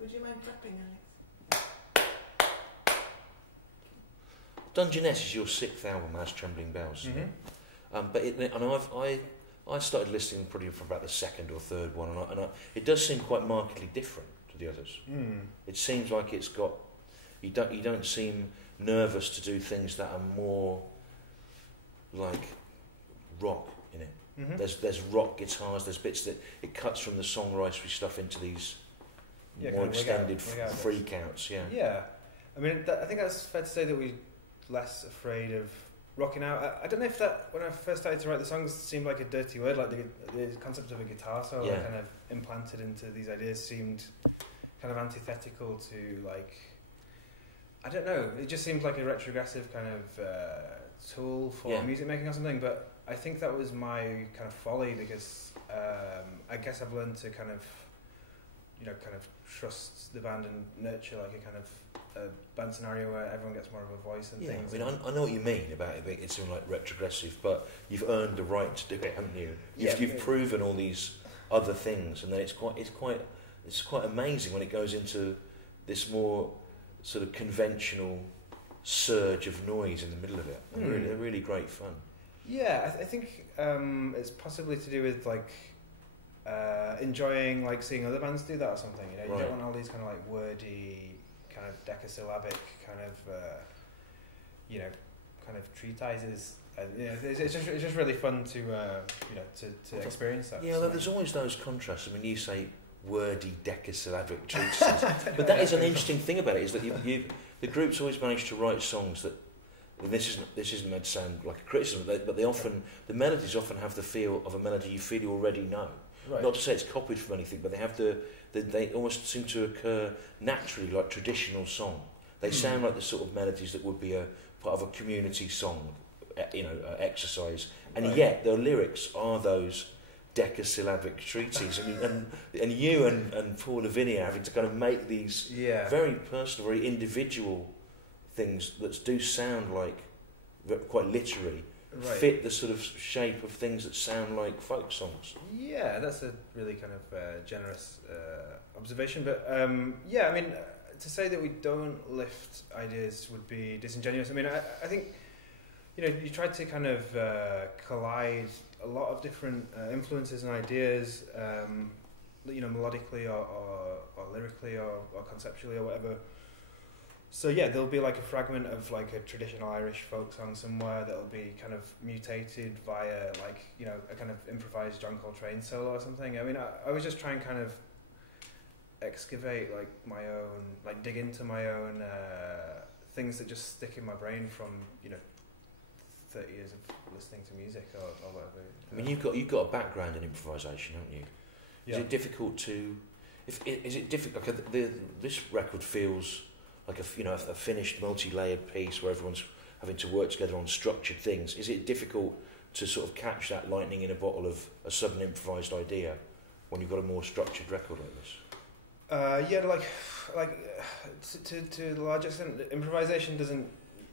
Would you mind clapping, Alex? Dungeness is your 6th album as Trembling Bells, isn't it? I started listening probably for about the 2nd or 3rd one, and it does seem quite markedly different to the others. It seems like it's got you don't seem nervous to do things that are more like rock in it. There's rock guitars. There's bits that it cuts from the songwritery stuff into these more extended freakouts. Yeah. I mean, I think that's fair to say that we're less afraid of rocking out. I don't know if that, when I first started to write the songs, seemed like a dirty word, like the concept of a guitar solo kind of implanted into these ideas seemed kind of antithetical to, like, I don't know, it just seemed like a retrogressive kind of tool for music making or something, but I think that was my kind of folly because I guess I've learned to kind of trust the band and nurture like a kind of band scenario where everyone gets more of a voice and things. I mean, I know what you mean about it. It's something like retrogressive, but you've earned the right to do it, haven't you? You've proven all these other things, and then it's quite amazing when it goes into this more sort of conventional surge of noise in the middle of it. They're really great fun. Yeah, I think it's possibly to do with like enjoying like seeing other bands do that or something. You know, you don't want all these kind of like wordy, kind of decasyllabic kind of kind of treatises. It's just really fun to to experience that. Yeah, there's always those contrasts. I mean, you say wordy decasyllabic treatises, but that is an interesting thing about it, is that the group's always managed to write songs that. And this isn't meant to sound like a criticism, but the melodies often have the feel of a melody you feel you already know. Right. Not to say it's copied from anything, but they have they almost seem to occur naturally, like traditional song. They sound like the sort of melodies that would be a part of a community song, exercise, and yet the lyrics are those decasyllabic treatises, and you and Paul Lavinia having to kind of make these very personal, very individual things that do sound like quite literary, fit the sort of shape of things that sound like folk songs. Yeah, that's a really kind of generous observation. But I mean, to say that we don't lift ideas would be disingenuous. I mean, I think you try to kind of collide a lot of different influences and ideas, melodically or lyrically or conceptually or whatever. So there'll be like a fragment of like a traditional Irish folk song somewhere that'll be kind of mutated via like a kind of improvised John Coltrane solo or something. I mean, I was just trying kind of excavate like my own, like dig into my own things that just stick in my brain from 30 years of listening to music or whatever. I mean, you've got a background in improvisation, haven't you? Is it difficult to? Is it difficult? Okay, this record feels like a finished multi-layered piece where everyone's having to work together on structured things. Is it difficult to sort of catch that lightning in a bottle of a sudden improvised idea when you've got a more structured record like this? To a large extent, improvisation doesn't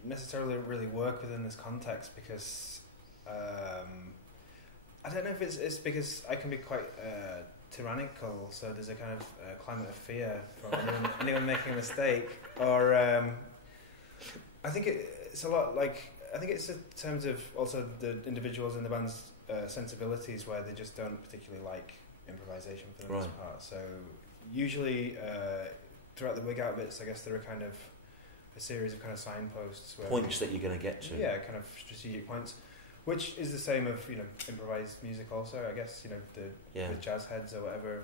necessarily really work within this context because I don't know if it's because I can be quite tyrannical, so there's a kind of climate of fear from anyone making a mistake, or I think it's a lot like, I think it's in terms of also the individuals in the band's sensibilities where they just don't particularly like improvisation for the most part. So usually throughout the wig out bits, I guess there are kind of a series of kind of signposts where points that you're going to get to. Yeah, kind of strategic points. Which is the same of improvised music also, I guess, the jazz heads or whatever.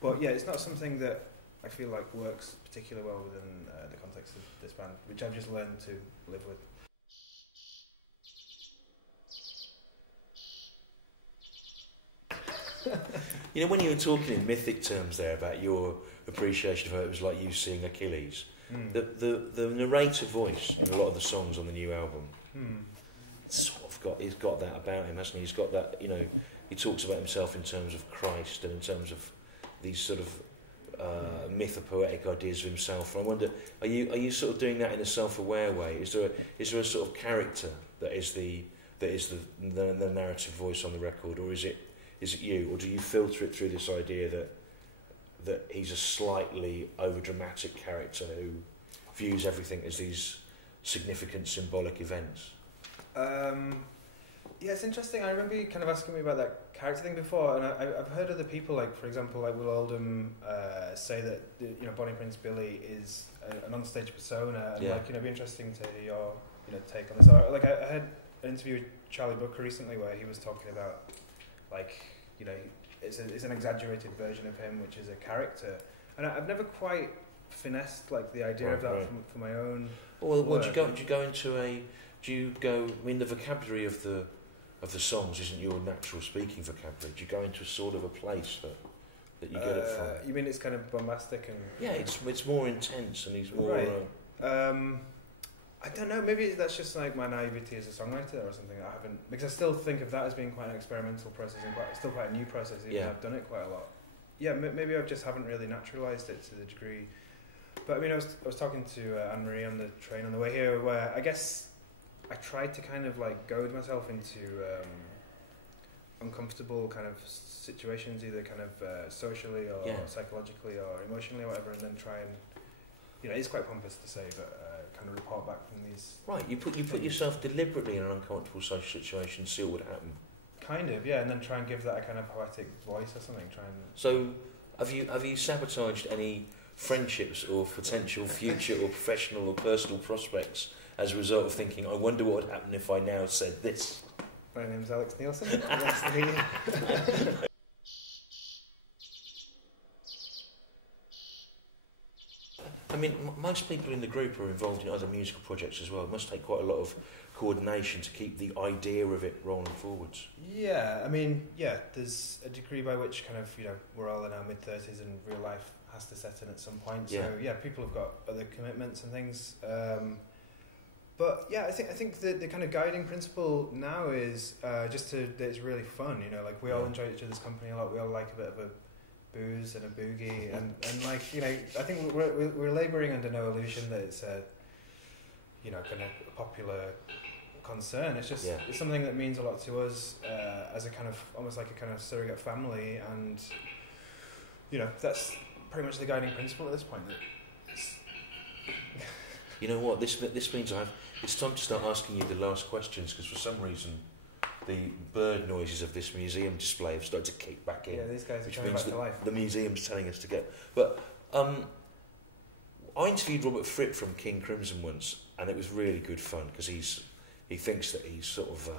But it's not something that I feel like works particularly well within the context of this band, which I've just learned to live with. When you were talking in mythic terms there about your appreciation of how it was like you seeing Achilles, the narrator voice in a lot of the songs on the new album, he's got that about him, hasn't he? He's got that, he talks about himself in terms of Christ and in terms of these sort of mythopoetic ideas of himself. And I wonder, are you sort of doing that in a self-aware way? Is there a sort of character that is the narrative voice on the record, or is it you, or do you filter it through this idea that he's a slightly overdramatic character who views everything as these significant symbolic events? Yeah, it's interesting. I remember you kind of asking me about that character thing before, and I've heard other people, like for example, like Will Oldham, say that Bonnie Prince Billy is an onstage persona, and like it'd be interesting to hear your take on this. So, like I heard an interview with Charlie Brooker recently where he was talking about like it's an exaggerated version of him, which is a character, and I've never quite finessed like the idea of that for my own. Well, do you go into a? Do you go? I mean, the vocabulary of the songs isn't your natural speaking vocabulary. Do you go into a sort of a place that you get it from? You mean it's kind of bombastic and? Yeah, it's more intense and he's more. Right. I don't know. Maybe that's just like my naivety as a songwriter or something. I haven't, because I still think of that as being quite an experimental process and still quite a new process. Even though I've done it quite a lot. Yeah, maybe I just haven't really naturalised it to the degree. But I mean, I was talking to Anne-Marie on the train on the way here, where I guess I tried to kind of like goad myself into uncomfortable kind of situations, either kind of socially or psychologically or emotionally or whatever, and then try and it's quite pompous to say, but kind of report back from these. Right, you put yourself deliberately in an uncomfortable social situation, see what would happen. Kind of, yeah, and then try and give that a kind of poetic voice or something. So, have you sabotaged any friendships or potential future or professional or personal prospects as a result of thinking, I wonder what would happen if I now said this? My name's Alex Neilson. Nice to meet you. I mean, most people in the group are involved in other musical projects as well. It must take quite a lot of coordination to keep the idea of it rolling forwards. Yeah, I mean, there's a degree by which kind of, we're all in our mid-30s and real life has to set in at some point. So, people have got other commitments and things. But, I think the kind of guiding principle now is just that it's really fun, like we all enjoy each other's company a lot. We all like a bit of a booze and a boogie, and like I think we're labouring under no illusion that it's a kind of popular concern. It's just it's something that means a lot to us as a kind of almost like a kind of surrogate family, and that's pretty much the guiding principle at this point. You know what? This means it's time to start asking you the last questions, because for some reason the bird noises of this museum display have started to kick back in. Yeah, these guys are coming back to life. The museum's telling us to go. But I interviewed Robert Fripp from King Crimson once, and it was really good fun, because he thinks that he's sort of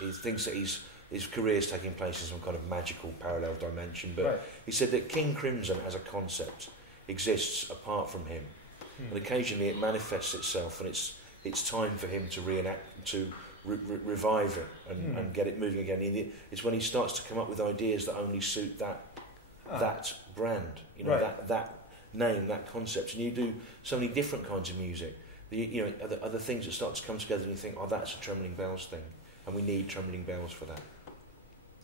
he thinks that his career's taking place in some kind of magical parallel dimension. But he said that King Crimson as a concept exists apart from him, and occasionally it manifests itself, and it's time for him to revive it and get it moving again. It's when he starts to come up with ideas that only suit that brand, that name, that concept. And you do so many different kinds of music. Other things that start to come together, and you think, that's a Trembling Bells thing, and we need Trembling Bells for that.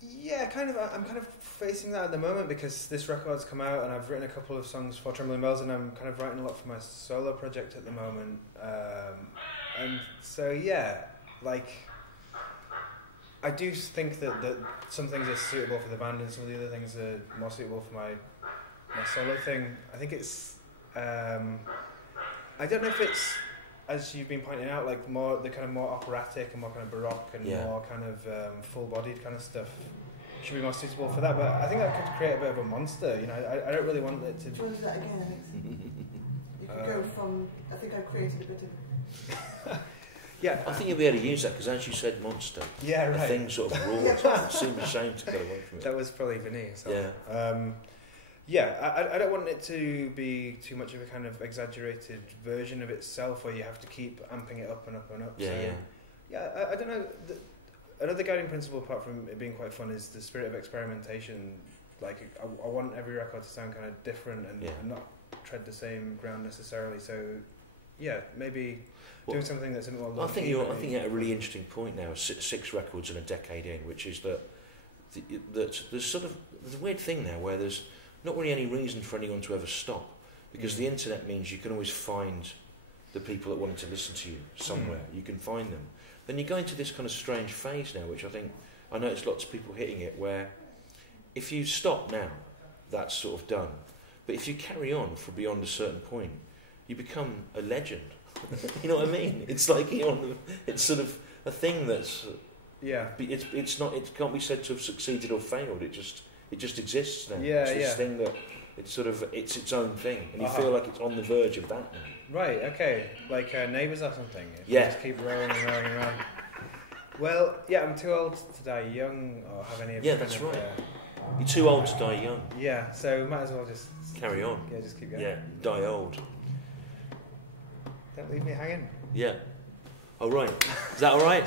Yeah, kind of. I'm kind of facing that at the moment, because this record's come out, and I've written a couple of songs for Trembling Bells, and I'm kind of writing a lot for my solo project at the moment. And so like, I do think that some things are suitable for the band and some of the other things are more suitable for my solo thing. I think it's I don't know if it's, as you've been pointing out, like the kind of more operatic and more kind of baroque and more kind of full-bodied kind of stuff should be more suitable for that, but I think that could create a bit of a monster. I don't really want it to. Do you want to do that again? You could go from. I think I created a bit of. I think you'll be able to use that, because as you said, monster. Yeah, right. The thing sort of roared. It seemed a shame to get away from it. That was probably Vinny. So. Yeah. I don't want it to be too much of a kind of exaggerated version of itself, where you have to keep amping it up and up and up. I don't know. Another guiding principle, apart from it being quite fun, is the spirit of experimentation. Like, I want every record to sound kind of different and not tread the same ground necessarily. So, maybe doing something that's a bit more. I think you're at a really interesting point now. 6 records and a decade in, which is that there's sort of the weird thing now where there's not really any reason for anyone to ever stop, because the internet means you can always find the people that wanted to listen to you somewhere. You can find them. Then you go into this kind of strange phase now, which I notice lots of people hitting it, where if you stop now, that's sort of done. But if you carry on for beyond a certain point, you become a legend. You know what I mean? It's like it's sort of a thing that's It's not. It can't be said to have succeeded or failed. It just exists now. Yeah, it's this thing that it's sort of its own thing, and you feel like it's on the verge of that now. Right. Okay. Like Neighbours or something. Just keep rolling and rolling around. Well, yeah, I'm too old to die young or have any. That's right. You're too old to die young. Yeah. So might as well just carry on. Yeah, just keep going. Yeah. Die old. Don't leave me hanging. Yeah. All right. Is that all right?